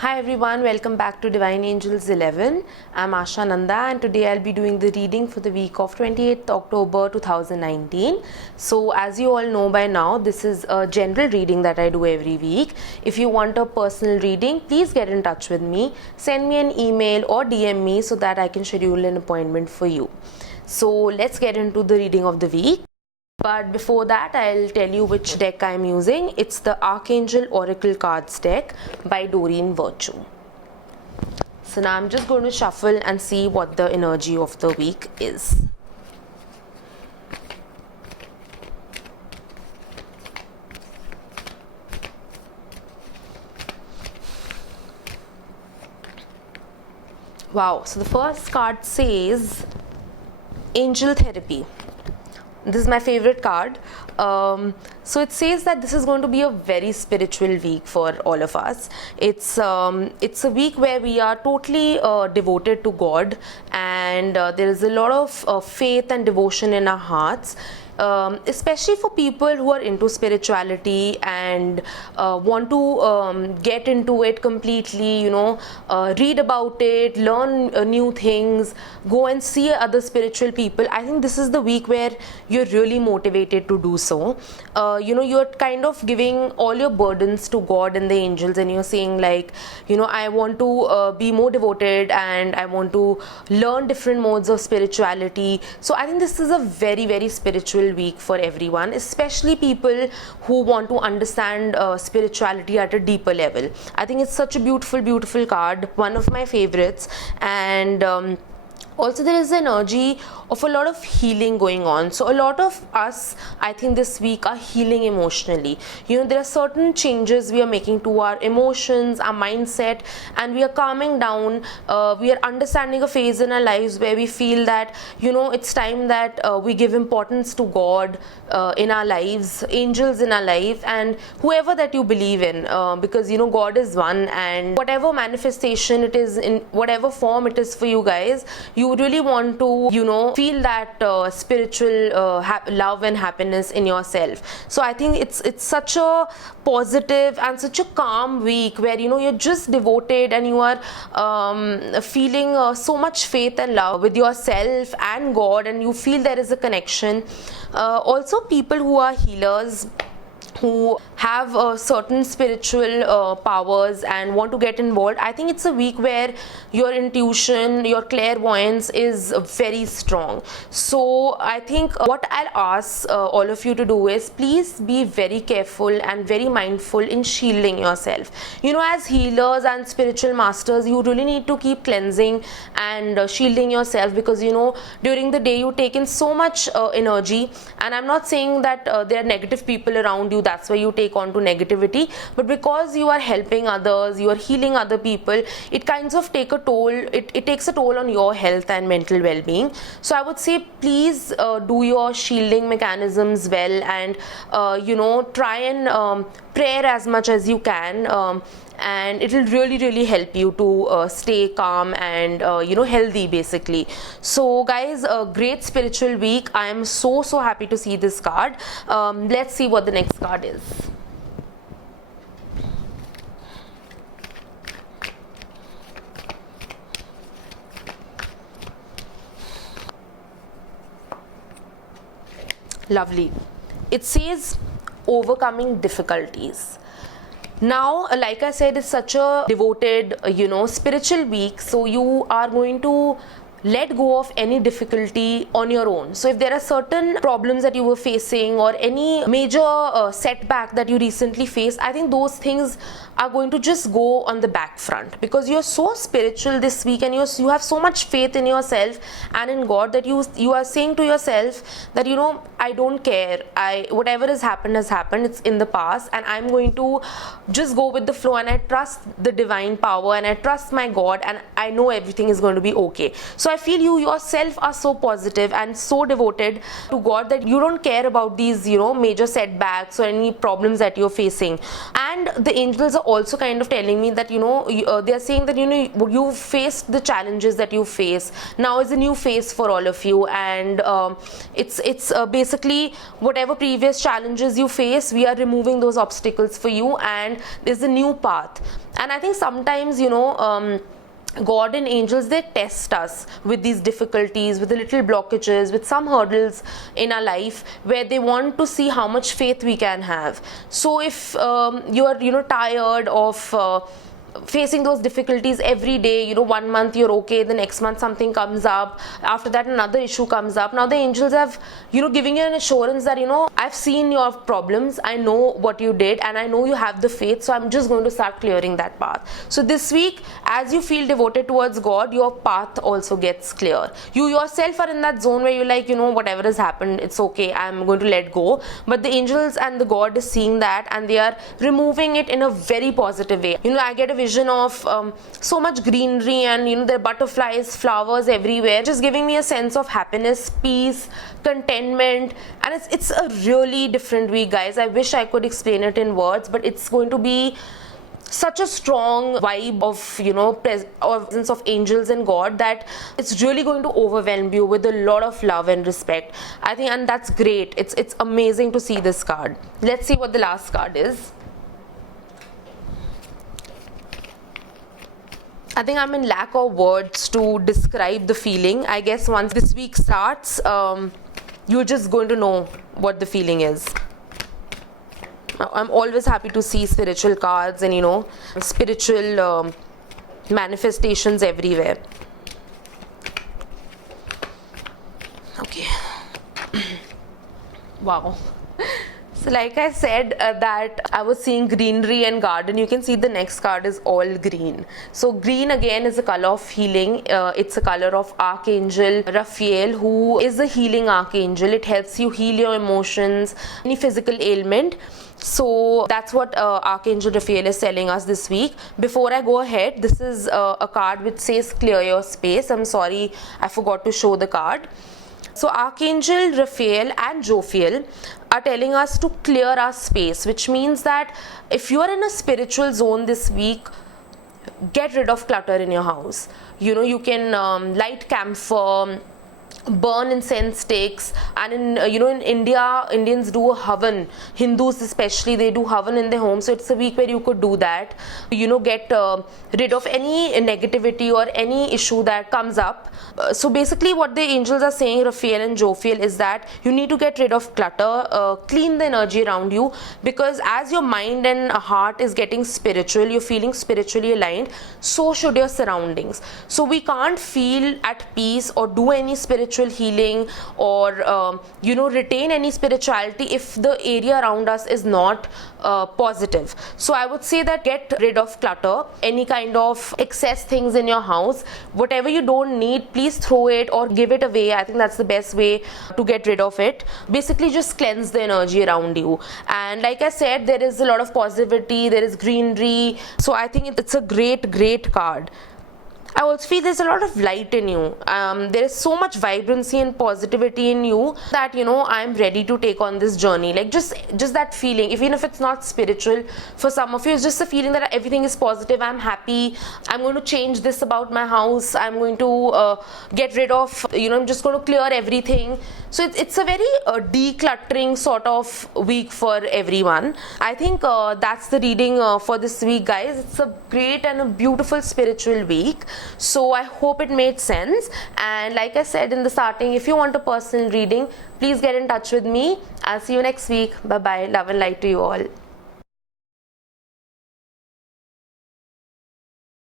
Hi everyone, welcome back to Divine Angels 11. I'm Asha Nanda and today I'll be doing the reading for the week of 28th October 2019. So as you all know by now, this is a general reading that I do every week. If you want a personal reading, please get in touch with me. Send me an email or DM me so that I can schedule an appointment for you. So let's get into the reading of the week. But before that, I'll tell you which deck I'm using. It's the Archangel Oracle Cards deck by Doreen Virtue. So now I'm just going to shuffle and see what the energy of the week is. Wow, so the first card says Angel Therapy. This is my favorite card. So it says that this is going to be a very spiritual week for all of us. It's a week where we are totally devoted to God, and there is a lot of faith and devotion in our hearts. Especially for people who are into spirituality and want to get into it completely, read about it, learn new things, go and see other spiritual people. I think this is the week where you're really motivated to do so. You're kind of giving all your burdens to God and the angels, and you're saying like, I want to be more devoted and I want to learn different modes of spirituality. So I think this is a very, very spiritual week for everyone, especially people who want to understand spirituality at a deeper level. I think it's such a beautiful card, one of my favorites. And also there is energy of a lot of healing going on. So a lot of us, I think this week, are healing emotionally. There are certain changes we are making to our emotions, our mindset, and we are calming down. We are understanding a phase in our lives where we feel that it's time that we give importance to God in our lives, angels in our life, and whoever that you believe in, because God is one, and whatever manifestation it is, in whatever form it is for you guys, you really want to feel that spiritual love and happiness in yourself. So I think it's such a positive and such a calm week where you're just devoted and you are feeling so much faith and love with yourself and God, and you feel there is a connection. Also people who are healers, who have certain spiritual powers and want to get involved, I think it's a week where your intuition, your clairvoyance is very strong. So I think what I'll ask all of you to do is please be very careful and very mindful in shielding yourself. As healers and spiritual masters, you really need to keep cleansing and shielding yourself, because during the day you take in so much energy, and I'm not saying that there are negative people around you, that's why you take on to negativity, but because you are helping others, you are healing other people, it kinds of takes a toll on your health and mental well-being. So I would say please do your shielding mechanisms well, and try and pray as much as you can, and it will really help you to stay calm and healthy basically. So guys, a great spiritual week. I am so happy to see this card. Let's see what the next card is. Lovely. It says overcoming difficulties. Now, like I said, it's such a devoted, spiritual week. So you are going to let go of any difficulty on your own. So if there are certain problems that you were facing or any major setback that you recently faced, I think those things are going to just go on the back front, because you're so spiritual this week and you have so much faith in yourself and in God that you are saying to yourself that I don't care, whatever has happened, it's in the past, and I'm going to just go with the flow, and I trust the divine power and I trust my God, and I know everything is going to be okay. So I feel you yourself are so positive and so devoted to God that you don't care about these major setbacks or any problems that you're facing. And the angels are also kind of telling me that they are saying that you faced the challenges that you face. Now is a new phase for all of you, and it's basically whatever previous challenges you face, we are removing those obstacles for you, and there's a new path. And I think sometimes, God and angels, they test us with these difficulties, with the little blockages, with some hurdles in our life, where they want to see how much faith we can have. So if you are tired of facing those difficulties every day, 1 month you're okay, the next month something comes up, after that another issue comes up. Now the angels have giving you an assurance that I've seen your problems, I know what you did, and I know you have the faith, so I'm just going to start clearing that path. So this week, as you feel devoted towards God, your path also gets clear. You yourself are in that zone where you're like, whatever has happened, it's okay, I'm going to let go. But the angels and the God is seeing that, and they are removing it in a very positive way. I get a vision of so much greenery, and there are butterflies, flowers everywhere, just giving me a sense of happiness, peace, contentment. And it's a really different week, guys. I wish I could explain it in words, but it's going to be such a strong vibe of presence of angels and God that it's really going to overwhelm you with a lot of love and respect, I think. And that's great. It's amazing to see this card. Let's see what the last card is. I think I'm in lack of words to describe the feeling. I guess once this week starts, you're just going to know what the feeling is. I'm always happy to see spiritual cards and spiritual manifestations everywhere. Okay. Wow. So like I said that I was seeing greenery and garden, you can see the next card is all green. So green again is a color of healing. It's a color of Archangel Raphael, who is a healing archangel. It helps you heal your emotions, any physical ailment. So that's what Archangel Raphael is telling us this week. Before I go ahead, this is a card which says clear your space. I'm sorry, I forgot to show the card. So Archangel Raphael and Jophiel are telling us to clear our space, which means that if you are in a spiritual zone this week, get rid of clutter in your house. You can light camphor, burn incense sticks, and in India, Indians do a havan. Hindus especially, they do havan in their home. So it's a week where you could do that. Get rid of any negativity or any issue that comes up. So basically what the angels are saying, Raphael and Jophiel, is that you need to get rid of clutter, clean the energy around you, because as your mind and heart is getting spiritual, you're feeling spiritually aligned, so should your surroundings. So we can't feel at peace or do any spiritual healing or retain any spirituality if the area around us is not positive. So I would say that get rid of clutter, any kind of excess things in your house, whatever you don't need, please throw it or give it away. I think that's the best way to get rid of it. Basically just cleanse the energy around you. And like I said, there is a lot of positivity, there is greenery, so I think it's a great card. I also feel there's a lot of light in you. There is so much vibrancy and positivity in you that I'm ready to take on this journey. Like just that feeling, even if it's not spiritual, for some of you it's just a feeling that everything is positive. I'm happy. I'm going to change this about my house. I'm going to get rid of. I'm just going to clear everything. So it's a very decluttering sort of week for everyone. I think that's the reading for this week, guys. It's a great and a beautiful spiritual week. So I hope it made sense. And like I said in the starting, if you want a personal reading, please get in touch with me. I'll see you next week. Bye bye. Love and light to you all.